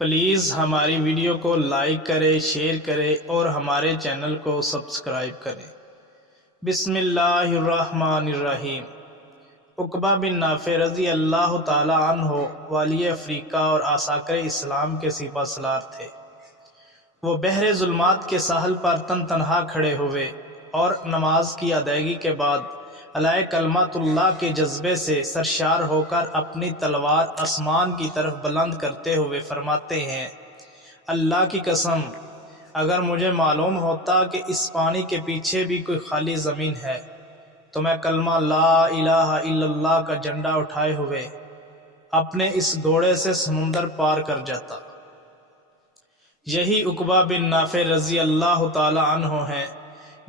Please ہماری video کو like کریں، شیئر کریں اور ہمارے چینل کو سبسکرائب کریں۔ بسم اللہ الرحمن الرحیم۔ عقبہ بن نافع رضی اللہ تعالی عنہ والی افریقہ اور عساکر اسلام کے سپہ سالار تھے۔ وہ بحر ظلمات کے ساحل پر تنہا کھڑے ہوئے اور نماز کی ادائیگی کے بعد علیہ کلمۃ اللہ کے جذبے سے سرشار ہو کر اپنی تلوار آسمان کی طرف بلند کرتے ہوئے فرماتے ہیں، اللہ کی قسم، اگر مجھے معلوم ہوتا کہ اس پانی کے پیچھے بھی کوئی خالی زمین ہے تو میں کلمہ لا الہ الا اللہ کا جھنڈا اٹھائے ہوئے اپنے اس گھوڑے سے سمندر پار کر جاتا۔ یہی عقبہ بن نافع رضی اللہ تعالی عنہ ہیں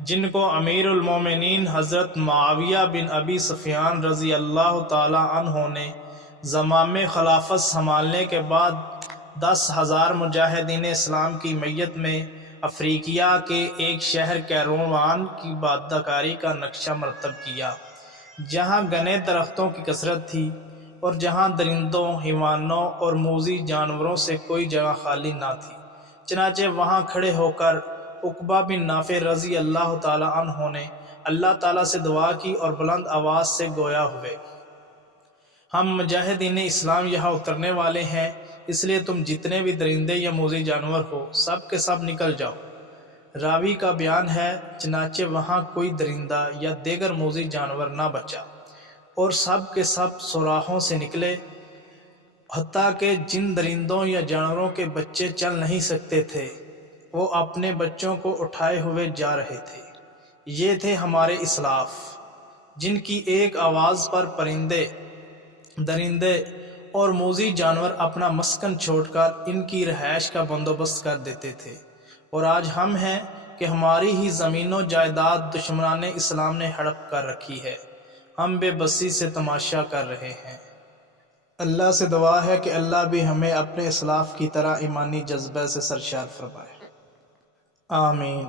جن کو امیر المومنین حضرت معاویہ بن ابی سفیان رضی اللہ تعالی عنہ نے زمام خلافت سنبھالنے کے بعد 10,000 مجاہدین اسلام کی میت میں افریقیہ کے ایک شہر کیروان کی بادکاری کا نقشہ مرتب کیا، جہاں گھنے درختوں کی کثرت تھی اور جہاں درندوں، حیوانوں اور موذی جانوروں سے کوئی جگہ خالی نہ تھی۔ چنانچہ وہاں کھڑے ہو کر عقبہ بن نافع رضی اللہ تعالی عنہ نے اللہ تعالیٰ سے دعا کی اور بلند آواز سے گویا ہوئے، ہم مجاہدین اسلام یہاں اترنے والے ہیں، اس لیے تم جتنے بھی درندے یا موذی جانور ہو سب کے سب نکل جاؤ۔ راوی کا بیان ہے، چنانچہ وہاں کوئی درندہ یا دیگر موذی جانور نہ بچا اور سب کے سب سوراخوں سے نکلے، حتیٰ کہ جن درندوں یا جانوروں کے بچے چل نہیں سکتے تھے وہ اپنے بچوں کو اٹھائے ہوئے جا رہے تھے۔ یہ تھے ہمارے اسلاف، جن کی ایک آواز پر پرندے، درندے اور موذی جانور اپنا مسکن چھوڑ کر ان کی رہائش کا بندوبست کر دیتے تھے، اور آج ہم ہیں کہ ہماری ہی زمین و جائیداد دشمنان اسلام نے ہڑپ کر رکھی ہے، ہم بے بسی سے تماشا کر رہے ہیں۔ اللہ سے دعا ہے کہ اللہ بھی ہمیں اپنے اسلاف کی طرح ایمانی جذبہ سے سرشار فرمائے، آمین۔